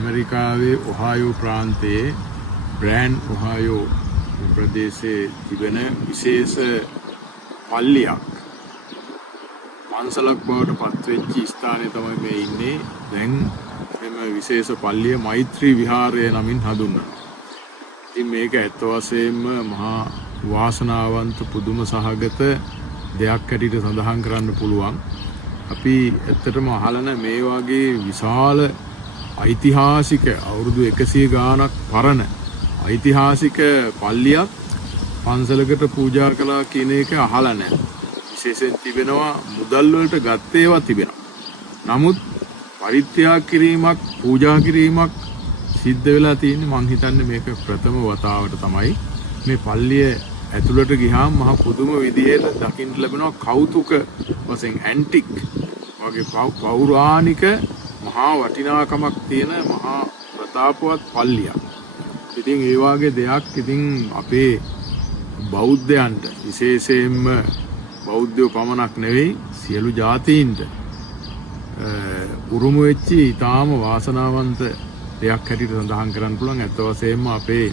ඇමරිකාවේ ඔහායෝ ප්‍රාන්තයේ බ්‍රෑන්ඩ් ඔහායෝ ප්‍රදේශයේ තිබෙන විශේෂ පල්ලියක් පන්සලක් බවට පත්වෙච්ච ස්ථානයේ තමයි මේ ඉන්නේ. දැන් මෙම විශේෂ පල්ලිය මෛත්‍රී විහාරය නමින් හඳුන්වනවා. ඉතින් මේක ඇත්ත වශයෙන්ම මහා වාසනාවන්ත පුදුම සහගත දෙයක් හැටියට සඳහන් කරන්න පුළුවන්. අපි ඇත්තටම අහලන මේ වගේ විශාල ඓතිහාසික අවුරුදු 100 ගාණක් පරණ ඓතිහාසික පල්ලියක් පන්සලකට පූජා කළා කියන එක අහලා නැහැ. විශේෂයෙන් තිබෙනවා මුදල් වලට ගත්ත ඒවා තිබෙනවා. නමුත් පරිත්‍යාග කිරීමක් පූජා කිරීමක් සිද්ධ වෙලා තියෙන්නේ මං හිතන්නේ මේක ප්‍රථම වතාවට තමයි. මේ පල්ලිය ඇතුළට ගියාම මහ පුදුම විදිහට දකින්න ලැබෙනවා කෞතුක වශයෙන් ඇන්ටික් වගේ පෞරාණික මහා වටිනාකමක් තියෙන මහා ප්‍රතාපවත් පල්ලියක්. ඉතින් ඒ වගේ දෙයක් ඉතින් අපේ බෞද්ධයන්ට විශේෂයෙන්ම බෞද්ධයෝ පමණක් නෙවෙයි සියලු ජාතීන්ට උරුම වෙච්ච ඊටාම වාසනාවන්ත දෙයක් හැටියට සඳහන් කරන්න පුළුවන්. ඇත්ත වශයෙන්ම අපේ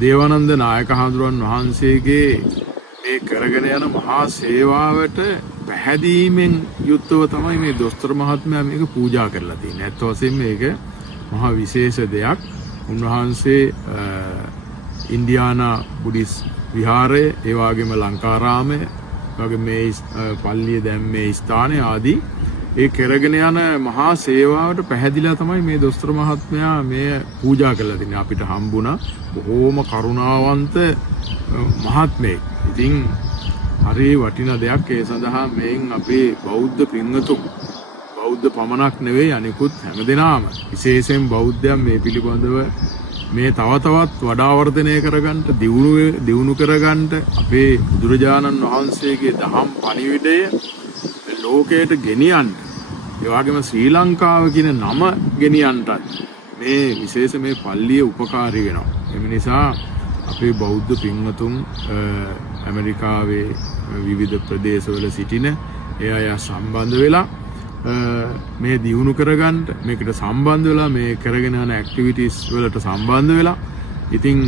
දේවානන්ද නායක හඳුරන් වහන්සේගේ මේ කරගෙන යන මහා සේවාවට පැහැදීමෙන් යුක්තව තමයි මේ දොස්තර මහත්මයා මේක පූජා කරලා තියෙන්නේ. ඇත්ත වශයෙන්ම මේක මහා විශේෂ දෙයක්. උන්වහන්සේ ඉන්දියානා බුද්දිස් විහාරය, ඒ වගේම ලංකාරාමය, වගේ මේ පල්ලිය දැන් මේ ස්ථානයේ ආදී ඒ කරගෙන යන මහා සේවාවට පැහැදිලා තමයි මේ දොස්තර මහත්මයා මේ පූජා කරලා තින්නේ. අපිට හම්බුණා බොහෝම කරුණාවන්ත මහත්මයෙක්. ඉතින් හරි වටිනා දෙයක්. ඒ සඳහා මේන් අපේ බෞද්ධ පින්වතුන් බෞද්ධ පමණක් නෙවෙයි අනිකුත් හැමදෙනාම විශේෂයෙන් බෞද්ධයන් මේ පිළිබඳව මේ තව තවත් වඩා වර්ධනය කරගන්න දියුණු කරගන්න අපේ බුදුරජාණන් වහන්සේගේ දහම් පණිවිඩය ලෝකයට ගෙනියන්න, ඒ වගේම ශ්‍රී ලංකාව කියන නම ගෙනියන්නත් මේ විශේෂ මේ පල්ලිය උපකාරී වෙනවා. එම නිසා අපේ බෞද්ධ පින්වතුන් ඇමරිකාවේ විවිධ ප්‍රදේශවල සිටින ඒ අය සම්බන්ධ වෙලා මේ දියුණු කරගන්න, මේකට සම්බන්ධ වෙලා මේ කරගෙන යන ඇක්ටිවිටීස් වලට සම්බන්ධ වෙලා ඉතින්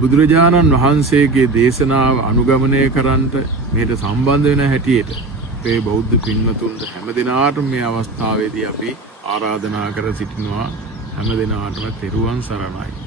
බුදුරජාණන් වහන්සේගේ දේශනාව අනුගමනය කරන්නට මේකට සම්බන්ධ වෙන හැටියට අපේ බෞද්ධ පින්වතුන්ට හැමදෙනාටම මේ අවස්ථාවේදී අපි ආරාධනා කර සිටිනවා. හැමදෙනාටම තෙරුවන් සරණයි.